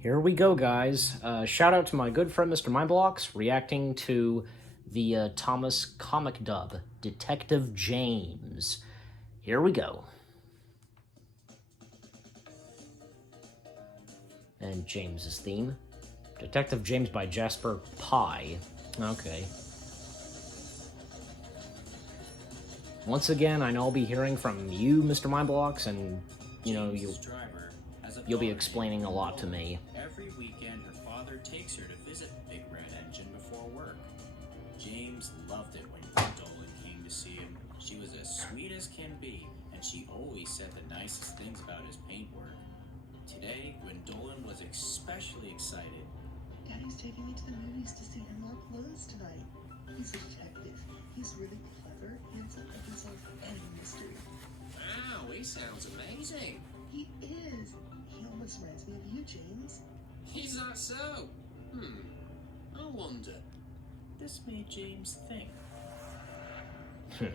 Here we go, guys. Shout out to my good friend Mr. Mindblocks reacting to the Thomas comic dub, Detective James. Here we go. And James's theme. Detective James by Jasper Pye. Okay. Once again, I know I'll be hearing from you, Mr. Mindblocks, and, you know, you'll be explaining a lot to me. Every weekend, her father takes her to visit the Big Red Engine before work. James loved it when Gwendolyn came to see him. She was as sweet as can be, and she always said the nicest things about his paintwork. Today, Gwendolyn was especially excited. Daddy's taking me to the movies to see him up close tonight. He's a detective. He's really clever, handsome, and can solve any mystery. Wow, he sounds amazing. He is. He almost reminds me of you, James. Is that so? I wonder. This made James think.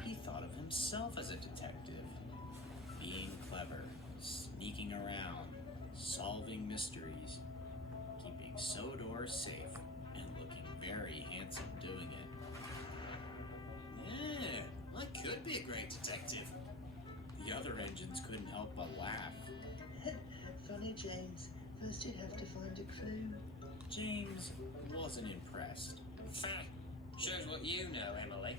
He thought of himself as a detective. Being clever, sneaking around, solving mysteries, keeping Sodor safe, and looking very handsome doing it. Yeah, I could be a great detective. The other engines couldn't help but laugh. Funny, James. First you'd have to find a clue. James wasn't impressed. Shows what you know, Emily.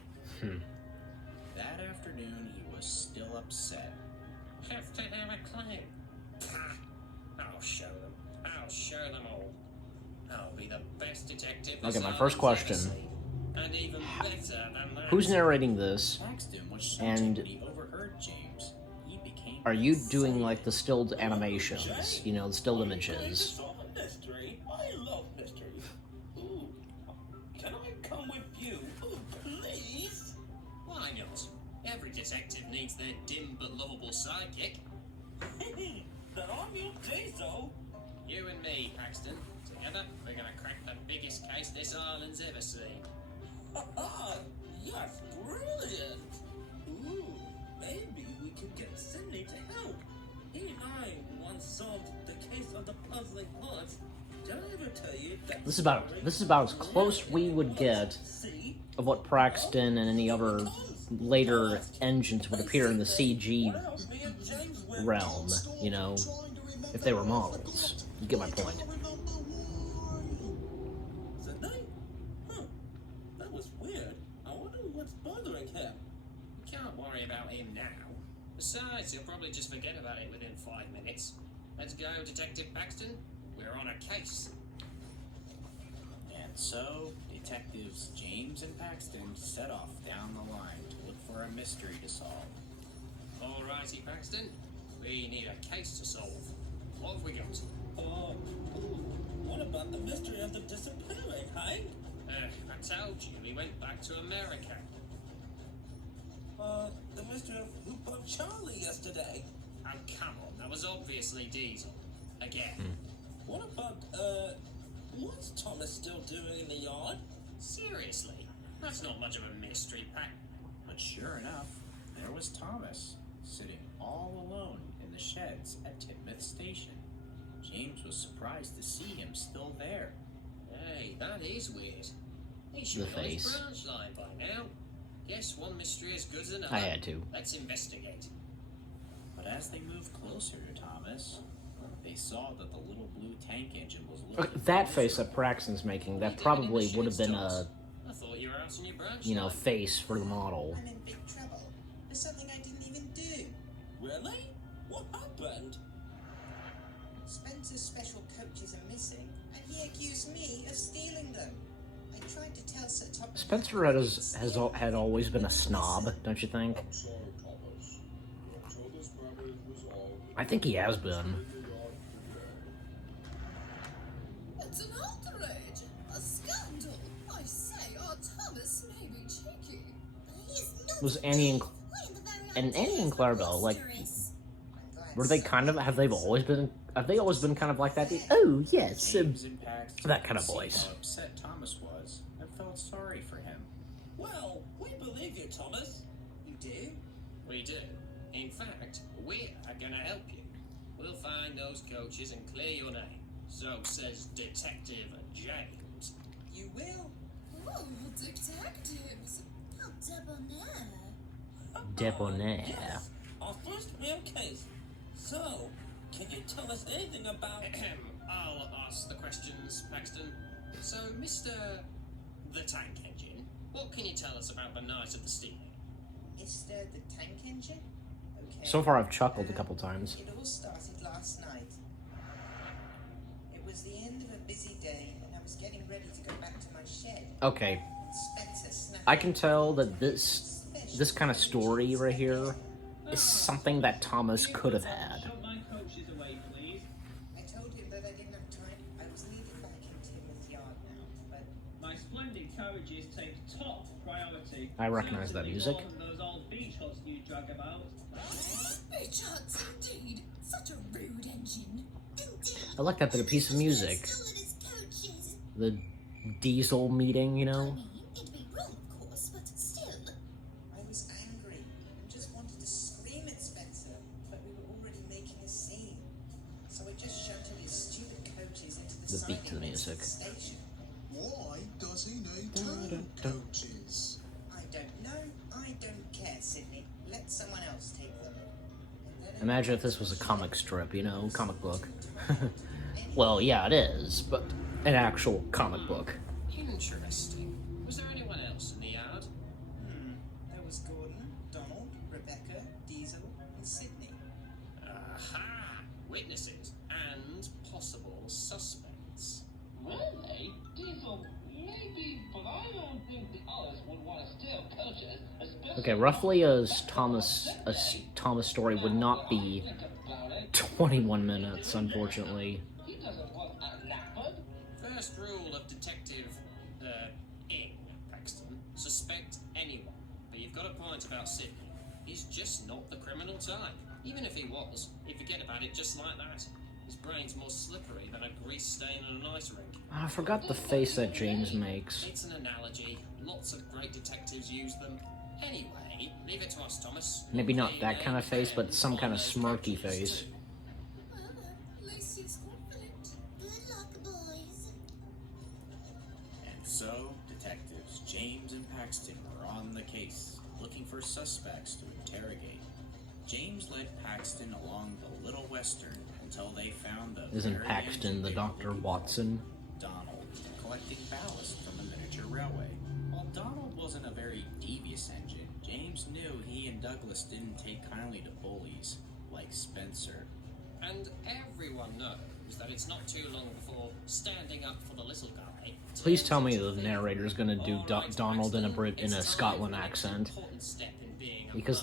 That afternoon, he was still upset. Have to have a clue. I'll show them. I'll show them all. I'll be the best detective. Okay, my first question. And even better than those. Who's narrating this? Paxton was shocked And when he overheard James. He became are you doing like the stilled animations? You know, the stilled images. Mystery. I love mysteries. Ooh, can I come with you? Ooh, please. Why not? Every detective needs their dim but lovable sidekick. Then I will say so. You and me, Paxton. Together, we're gonna crack the biggest case this island's ever seen. Yes, brilliant. Ooh, maybe we could get Sydney to help. He and I once solved the case of the puzzling haunts. Did I ever tell you that? This is about as close we would get of what Praxton and any other later engines would appear in the CG realm, you know, if they were models. You get my point. Sydney? Huh. That was weird. I wonder what's bothering him. Can't worry about him now. Besides, he'll probably just forget about it within 5 minutes. Let's go, Detective Paxton. We're on a case. And so, detectives James and Paxton set off down the line to look for a mystery to solve. Alrighty, Paxton. We need a case to solve. What have we got? What about the mystery of the disappearing, Hank? I told you, he went back to America. The mystery of who bugged Charlie yesterday. Oh, come on, that was obviously Diesel. Again. What about, what's Thomas still doing in the yard? Seriously? That's not much of a mystery, Pac. But sure enough, there was Thomas, sitting all alone in the sheds at Titmouth Station. James was surprised to see him still there. Hey, that is weird. He should have got his face. branch line by now. Guess one mystery is good as another. I had to. Let's investigate. But as they moved closer to Thomas, they saw that the little blue tank engine was Okay, looking that closer. face that Praxton's making, that probably would have been a, I thought you were out on your branch you know, line. face for the model. I'm in big trouble. There's something I didn't even do. Really? What happened? Spencer's special coaches are missing, and he accused me of stealing them. I tried to tell Sir Thomas. Spencer had always been a snob, don't you think? I'm sorry, Thomas. Until this matter is resolved, I think he has been. It's an outrage! A scandal! I say, our Thomas may be cheeky. He's not Was Annie and Annie and Clarabelle, like, were they kind of, have they always been kind of like that? Oh yes, James and Paxton that kind of could see voice. how upset Thomas was and felt sorry for him. Well, we believe you, Thomas. You do? We do. In fact, we're gonna help you. We'll find those coaches and clear your name. So says Detective James. You will? Oh, detectives! How debonair. Debonair. Yes, our first real case. So, can you tell us anything about... I'll ask the questions, Paxton. So, Mr. the Tank Engine, what can you tell us about the night of the stealing? Mr. the Tank Engine? Okay. So far, I've chuckled a couple times. It all started last night. It was the end of a busy day, and I was getting ready to go back to my shed. Okay, And Spencer snapped I can tell that this kind of story right here is something that Thomas could have had. Shut my coaches away, please. I told him that I didn't have time. I was needed back in Timothy's yard now, but My splendid carriages take top priority. I recognize that Certainly music. more than those old beach huts you drag about. Bitch huts, indeed. Such a rude engine. Indeed. I like that bit of piece of music. Stolen his coaches. The diesel meeting, you I know? mean, it'd be wrong, of course, but still. I was angry and just wanted to scream at Spencer, but we were already making a scene. So I just shunted his stupid coaches into the, The beat to the siding next music. the station. Why does he need two coaches? I don't know. I don't care, Sydney. Let someone else take them. And then Imagine if this was a comic strip, you know? Comic book. Well, yeah, it is, but an actual comic book. Interesting. Was there anyone else in the yard? There was Gordon, Donald, Rebecca, Diesel, and Sydney. Aha! Witnesses and possible suspects. Really? Diesel, maybe, but I don't think the others would want to steal coaches, especially... Okay, roughly a Thomas story would not be Think about it. 21 minutes, unfortunately. He doesn't want a leopard. First rule of Detective in Paxton: suspect anyone. But you've got a point about Sidney. He's just not the criminal type. Even if he was, he'd forget about it just like that. His brain's more slippery than a grease stain on an ice rink. I forgot the face that James makes. It's an analogy. Lots of great detectives use them. Anyway, leave it to us, Thomas. Maybe not that kind of face, but some kind of smirky face. Well, at least he's confident. Good luck, boys. And so, detectives James and Paxton were on the case, looking for suspects to interrogate. James led Paxton along the Little Western until they found the Isn't very Paxton engine the they Dr. were looking for. Watson? Donald, collecting ballast from the miniature railway. While Donald wasn't a very devious engine, James knew he and Douglas didn't take kindly to bullies like Spencer. And everyone knows that it's not too long before standing up for the little guy. Please tell me the narrator's gonna do Donald in a Scotland accent. Because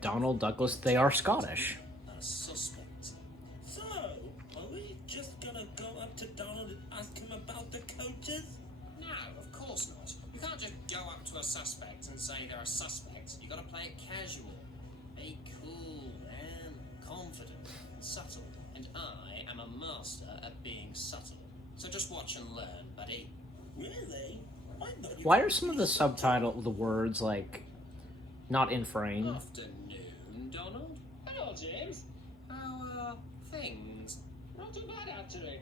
Donald, Douglas, they are Scottish. A suspect. So, are we just gonna go up to Donald and ask him about the coaches? No, of course not. You can't just go up to a suspect and say they're a suspect. You gotta play it casual. Be cool, man. Confident and subtle. And I am a master at being subtle. So just watch and learn, buddy. Really? I thought you Why could are some of be the so subtitle, the words, like, not in frame? Afternoon, Donald. Hello, James. How are things? Not too bad, actually.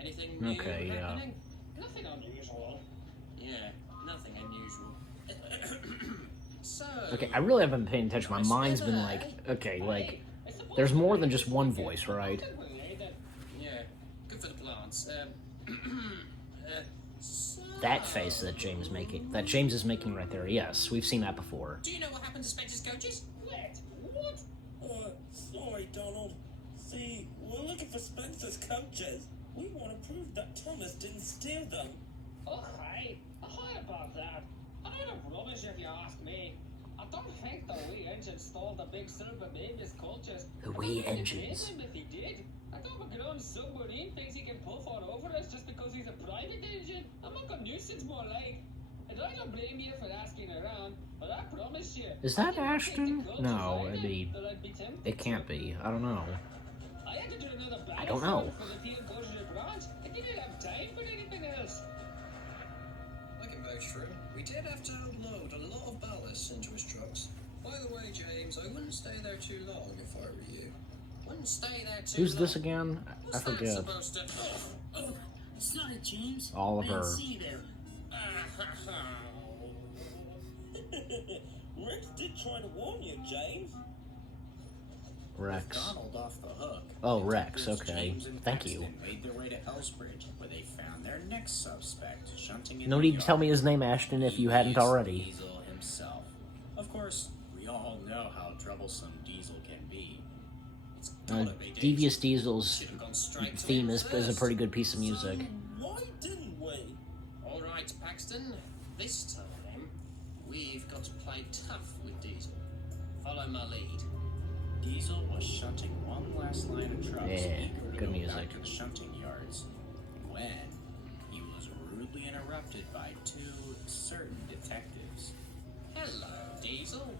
Anything new Okay, yeah. happening? Nothing unusual. Yeah, nothing unusual. So. Okay, I really haven't been paying attention. My mind's been like, okay, like, there's more than just one voice, right? Yeah, good for the plants. So, That face that James is making right there. Yes, we've seen that before. do you know what happened to Spencer's coaches? Wait, what? Sorry, Donald. See, we're looking for Spencer's coaches. We want to prove that Thomas didn't steal them. Okay, I heard about that. I don't rubbish if you ask me. I don't think the wee engine stole the big silver baby's coaches. The wee I wouldn't engines. blame him if he did. I thought McGraw submarine thinks he can pull far over us just because he's a private engine. I'm like a nuisance more like. And I don't blame you for asking around, but I promise you. Is that I didn't take the Ashton? coaches No, either, it'd be. that I'd be tempted It can't to. be. I don't know. I had to do another I don't know. for the field closure branch. I didn't have time for anything else. I can vouch for him. We did have to unload a lot of ballast into his trucks. By the way, James, I wouldn't stay there too long if I were you. Wouldn't stay there too Who's this long. again? I What's that forget. supposed to... Oh, sorry, James. Oliver. I didn't see you there. Rex did try to warn you, James. Rex. Donald off the hook. Oh, Rex, Detectives okay. James and Thank you. Paxton made their way to Elsbridge, where they found their next suspect shunting in No the need to tell yard. me his name, Ashton, if you hadn't Devious already. Diesel himself. Of course, we all know how troublesome Diesel can be. It's gotta be Diesel. Devious Diesel's Should've gone straight to theme him is a first. pretty good piece of music. Why didn't we? All right, Paxton. This time, we've got to play tough with Diesel. Follow my lead. Diesel was shunting one last line of trucks, Yeah, eager to good go music. back to the shunting yards, when he was rudely interrupted by two certain detectives. Hello, Diesel.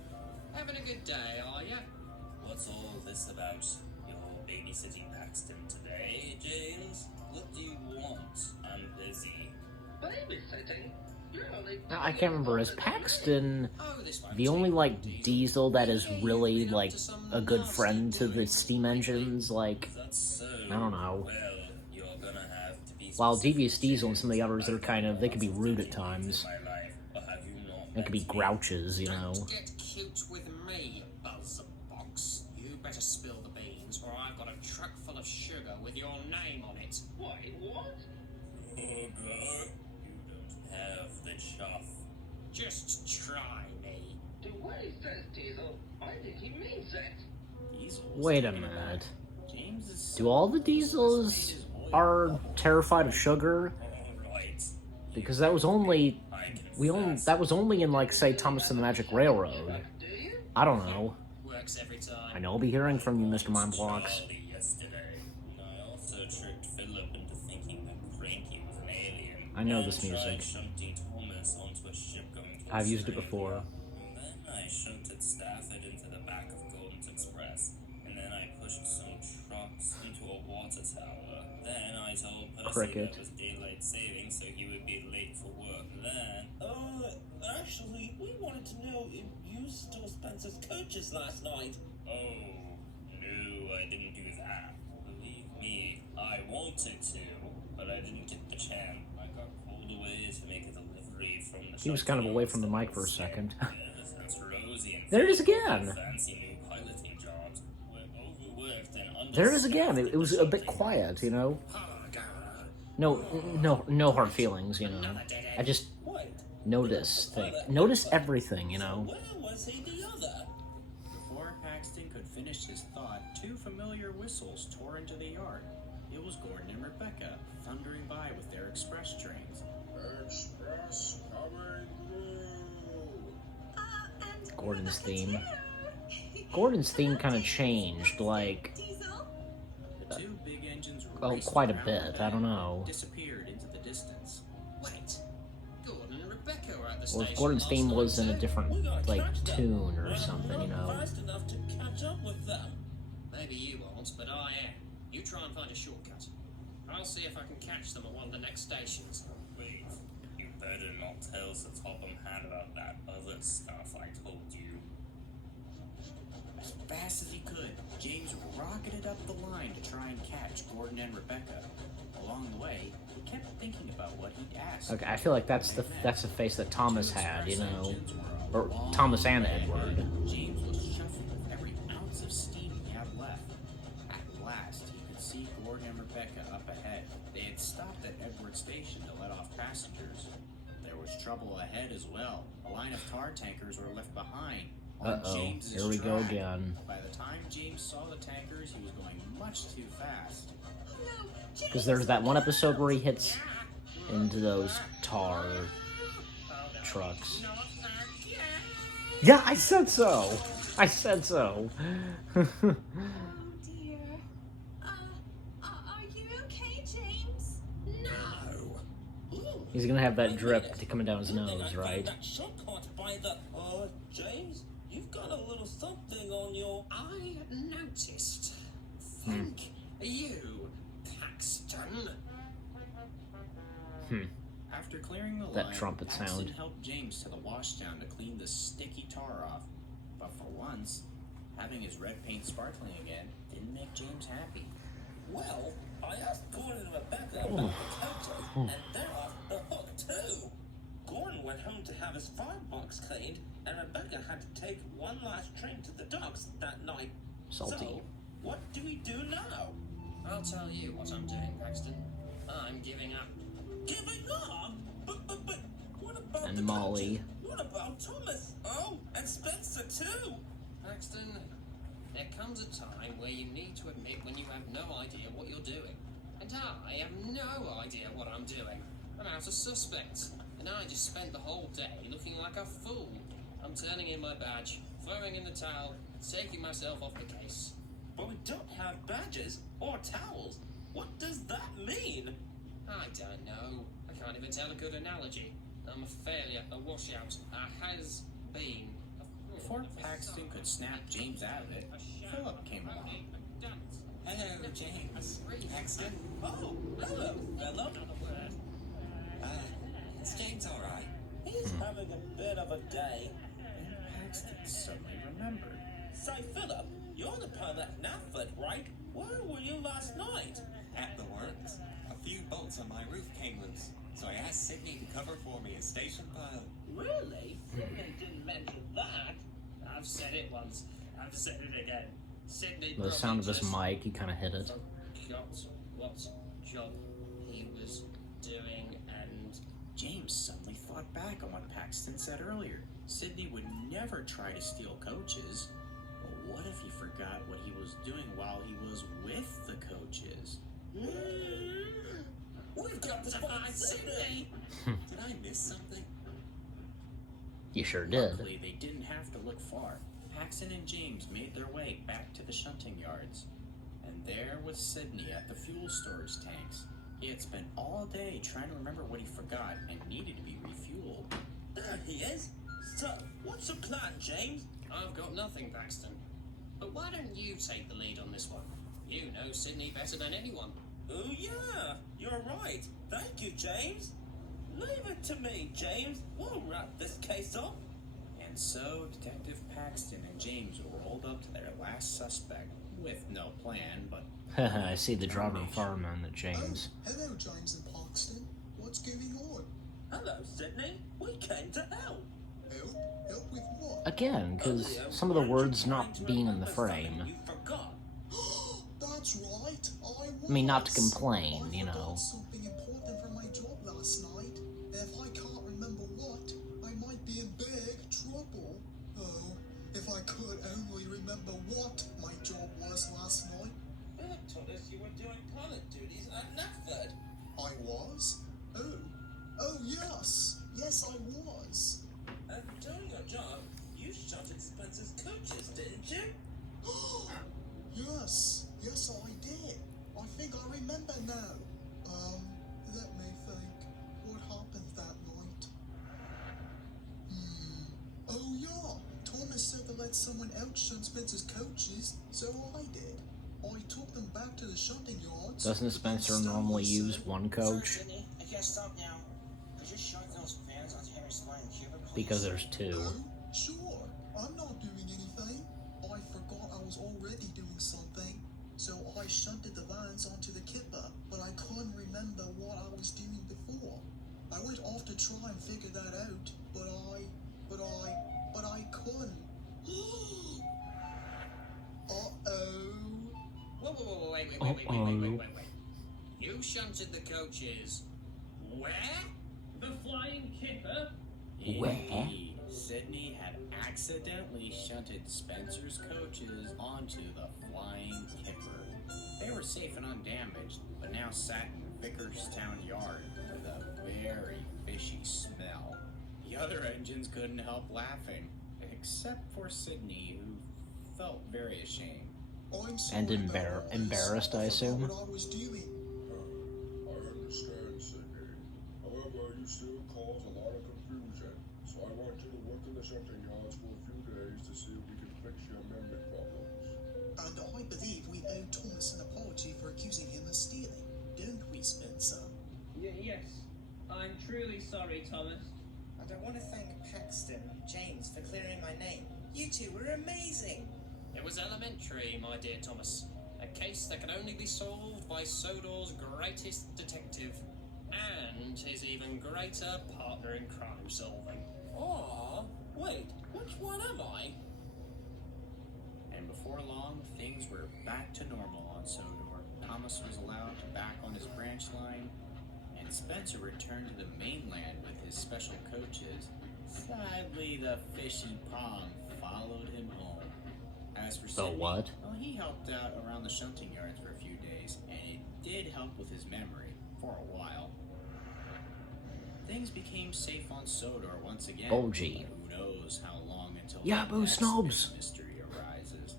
Having a good day, are ya? What's all this about? You're babysitting Paxton today, James? What do you want? I'm busy. Babysitting? You're only... I can't remember, is Paxton Oh, this won't the take only, long, like, Diesel that is Yeah, really, you've been up like, to some a good nasty friend to the doings steam lately. engines? Like, That's so. I don't know. Well, you're gonna have to be While specific, Devious Diesel and some of the James. others are kind of, they can be rude at times. My life, or have you not They can be met me? grouches, you know. Don't get cute with me, Buzzbox. You better spill the beans, or I've got a truck full of sugar with your name on it. Wait, what? Oh, God. You don't have the chuff. Just try me. The way he says Diesel, I think he means it. Diesel was Wait a taken aback. minute. James is Do all the Diesels are terrified of sugar? All right. Because that was only I that was only in, like, say, Thomas and the Magic Railroad. Do you? I don't know. Works every time. I know I'll be hearing from you, Mr. Mindblocks. Charlie yesterday. I also tricked Philip into thinking that Cranky was an alien. I know and this music. tried shunting Thomas onto a ship going to I've used it Australia. before. And then I shunted Stafford into the back of Golden's Express. And then I pushed some trucks into a water tower. Then I told Percy Cricket. that was daylight saving, so he would be late for work. Then... actually, we wanted to know if you stole Spencer's coaches last night. Oh, no, I didn't do that. Believe me, I wanted to, but I didn't get the chance. I got called away to make a delivery from the He was kind of away from the mic for a second. Yes, that's Rosie and There it is Phil, again. fancy new piloting jobs. We're overworked and There it is again. It was a bit quiet, you know. No hard feelings, you know. I just notice everything, you know. Where was he the other? Before Paxton could finish his thought, two familiar whistles tore into the yard. It was Gordon and Rebecca, thundering by with their express trains. Express coming through. And Gordon's Rebecca theme. too. Gordon's theme kind of changed, like, Diesel? The two big engines oh, raced quite a around bit. the I don't bend, know. disappeared into the distance. Wait. Gordon and Rebecca were at the Or if station Gordon's last theme night was in a too. different, like, tune or something, you Not know. fast enough to catch up with them. Maybe you won't, but I am. You try and find a shortcut. I'll see if I can catch them at one of the next stations. Wait, you better not tell Sir Topham Hatt about that other stuff I told you. As fast as he could, James rocketed up the line to try and catch Gordon and Rebecca. Along the way, he kept thinking about what he'd asked. Okay, I feel like that's the face that Thomas had, you know, or Thomas and Edward. James was shuffling with every ounce of steam he had left. At last, he could see Gordon and Rebecca up ahead. They had stopped at Edward Station to let off passengers. There was trouble ahead as well. A line of tar tankers were left behind. on Uh-oh, James's here we go track. again. By the time James saw the tankers, he was going much too fast. Oh no, Because there's that one episode where he hits into those tar trucks. Yeah, I said so. I said so. Oh dear. Are you okay, James? No. Ooh, He's gonna have that drip coming down his then I nose, found right? that shortcut by the... James, you've got a little something on your... I noticed. Thank you, Paxton. After clearing the That line, trumpet Paxton sound. helped James to the washdown to clean the sticky tar off. But for once, Having his red paint sparkling again didn't make James happy. Well, I asked Gordon and Rebecca about the coaches, and they're off the hook too. Gordon went home to have his firebox cleaned, and Rebecca had to take one last train to the docks that night. Salty. So, what do we do now? I'll tell you what I'm doing, Paxton. I'm giving up. Giving up? But, what about And the Molly. coaches? What about Thomas? Oh, and Spencer too. Paxton, there comes a time where you need to admit when you have no idea what you're doing. And I have no idea what I'm doing. I'm out of suspects, and I just spent the whole day looking like a fool. I'm turning in my badge, throwing in the towel, taking myself off the case. But we don't have badges or towels. What does that mean? I don't know. I can't even tell a good analogy. I'm a failure, a washout, a has-been. Before Paxton could snap James out of it, Philip came along. Hello, James. Paxton. Oh, hello, fellow. Is James alright? He's having a bit of a day. And Paxton suddenly remembered. Say, Philip, you're the pilot at Natford, right? Where were you last night? At the works. A few bolts on my roof came loose, so I asked Sydney to cover for me a station pilot. Really? Sydney didn't mention that. I've said it once. I've said it again. Sydney. With the sound of his mic, he kind of hit it. Forgot what job he was doing, and James suddenly thought back on what Paxton said earlier. Sydney would never try to steal coaches. But what if he forgot what he was doing while he was with the coaches? We've got to find Sydney. Did I miss something? You sure did. Luckily, they didn't have to look far. Paxton and James made their way back to the shunting yards. And there was Sydney at the fuel storage tanks. He had spent all day trying to remember what he forgot and needed to be refueled. There he is. So, what's the plan, James? I've got nothing, Paxton. But why don't you take the lead on this one? You know Sydney better than anyone. Oh yeah, you're right. Thank you, James. Leave it to me, James. We'll wrap this case up. And so Detective Paxton and James rolled up to their last suspect with no plan, but I see the driver and fireman that James. Oh, hello, James and Paxton. What's going on? Hello, Sydney. We came to help. Help? Help with what? Again, because some of the words not being in the frame. You forgot. That's right. I mean, not to complain, I you forgot know. something important from my job last night. If I can't remember what, I might be in big trouble. Oh, if I could only remember what my job was last night. Philip told us you were doing pilot duties at Natford. I was? Oh yes. Yes, I was. And doing your job, you shunted Spencer's coaches, didn't you? Yes, I did. I think I remember now. Let me think. What happened that night? Oh yeah, Thomas said to let someone else shunt Spencer's coaches, so I did. I took them back to the shunting yards. Doesn't Spencer normally use one coach? Sydney, I can't stop now. Could you shut those fans on Harris Line and Cuba, please? Because there's two. Oh, sure. I'm not doing anything. I forgot I was already doing something. So I shunted the vans onto the kipper, but I couldn't remember what I was doing before. I went off to try and figure that out, but I couldn't. Uh-oh. Whoa, wait. You shunted the coaches. Where? The flying kipper? indeed, Sydney had accidentally shunted Spencer's coaches onto the flying kipper. They were safe and undamaged, but now sat in Vickerstown Yard with a very fishy smell. The other engines couldn't help laughing, except for Sydney, who felt very ashamed. I'm sorry And about this. embarrassed, I assume. forgot what I was doing. I understand, Sydney. However, you still cause a lot of confusion. So I want you to work in the shunting yards for a few days to see if we can fix your memory problems. And I believe we owe Thomas an apology for accusing him of stealing, don't we, Spencer? Yes. I'm truly sorry, Thomas. And I want to thank Paxton and James for clearing my name. You two were amazing. It was elementary, my dear Thomas. A case that can only be solved by Sodor's greatest detective and his even greater partner in crime solving. Aw, wait, which one am I? And before long, things were back to normal on Sodor. Thomas was allowed back on his branch line, and Spencer returned to the mainland with his special coaches. Sadly, the fishy pond followed him home. As for Sidney, what? well, he helped out around the shunting yards for a few days, and it did help with his memory for a while. Things became safe on Sodor once again. Oh, gee. Who knows how long until Yeah, the boo next snobs. big mystery arises.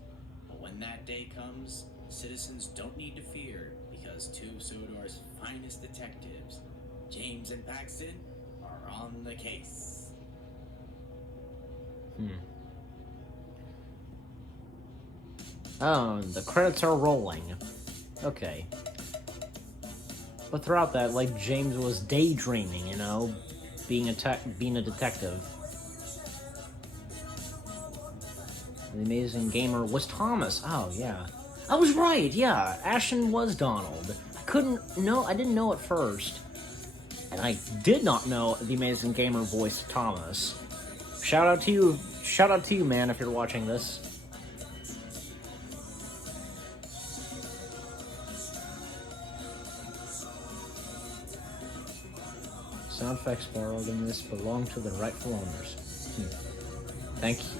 But when that day comes, citizens don't need to fear, because two of Sodor's finest detectives, James and Paxton, are on the case. Oh, the credits are rolling. Okay. But throughout that, like, James was daydreaming, you know, being a detective. The Amazing Gamer was Thomas. Oh, yeah. I was right, yeah. Ashton was Donald. I didn't know at first. And I did not know the Amazing Gamer voiced Thomas. Shout out to you, man, if you're watching this. Sound effects borrowed in this belong to the rightful owners.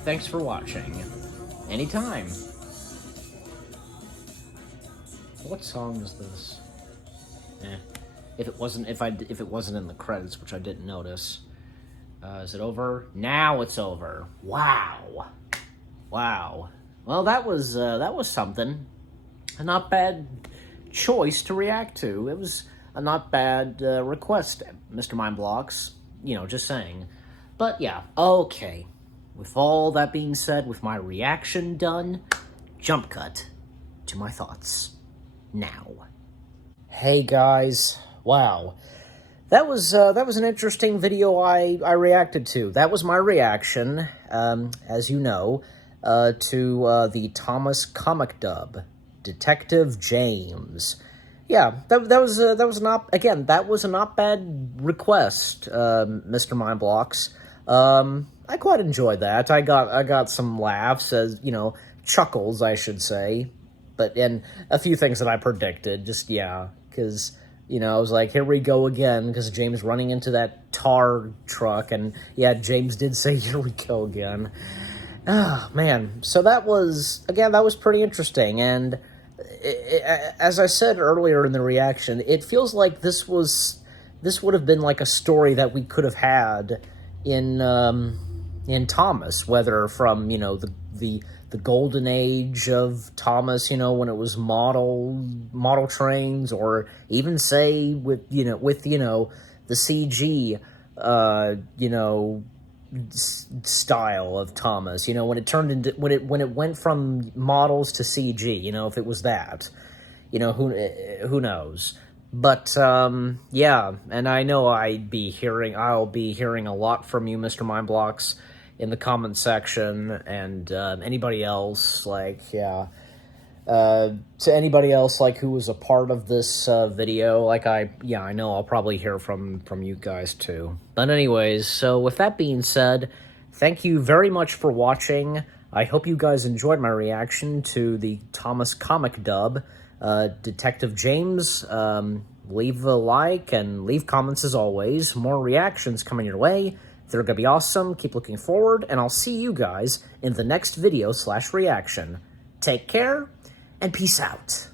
Thanks for watching. Anytime. What song is this? If it wasn't in the credits, which I didn't notice. Is it over? Now it's over. Wow. Well, that was something. A not bad choice to react to. It was a not bad request, Mr. Mindblocks. You know, just saying. But yeah, okay. With all that being said, with my reaction done, jump cut to my thoughts now. Hey guys, wow. That was an interesting video I reacted to. That was my reaction, as you know, to the Thomas comic dub, Detective James. Yeah, that was a not bad request, Mr. Mindblocks. I quite enjoyed that. I got some laughs, as you know, chuckles, I should say, and a few things that I predicted. Just because you know, I was like, here we go again, because James running into that tar truck, and yeah, James did say, here we go again. Oh man, so that was pretty interesting, and as I said earlier in the reaction, it feels like this would have been like a story that we could have had in Thomas, whether from, you know, the golden age of Thomas, you know, when it was model trains, or even say with the CG style of Thomas, you know, when it went from models to CG, you know, if it was that, you know, who knows. But, yeah, and I know I'll be hearing a lot from you, Mr. Mindblocks, in the comment section, and, anybody else, to anybody else, who was a part of this, video, I know I'll probably hear from you guys, too. But anyways, so with that being said, thank you very much for watching. I hope you guys enjoyed my reaction to the Thomas comic dub, Detective James. Leave a like and leave comments as always. More reactions coming your way. They're gonna be awesome. Keep looking forward, and I'll see you guys in the next video /reaction. Take care, and peace out.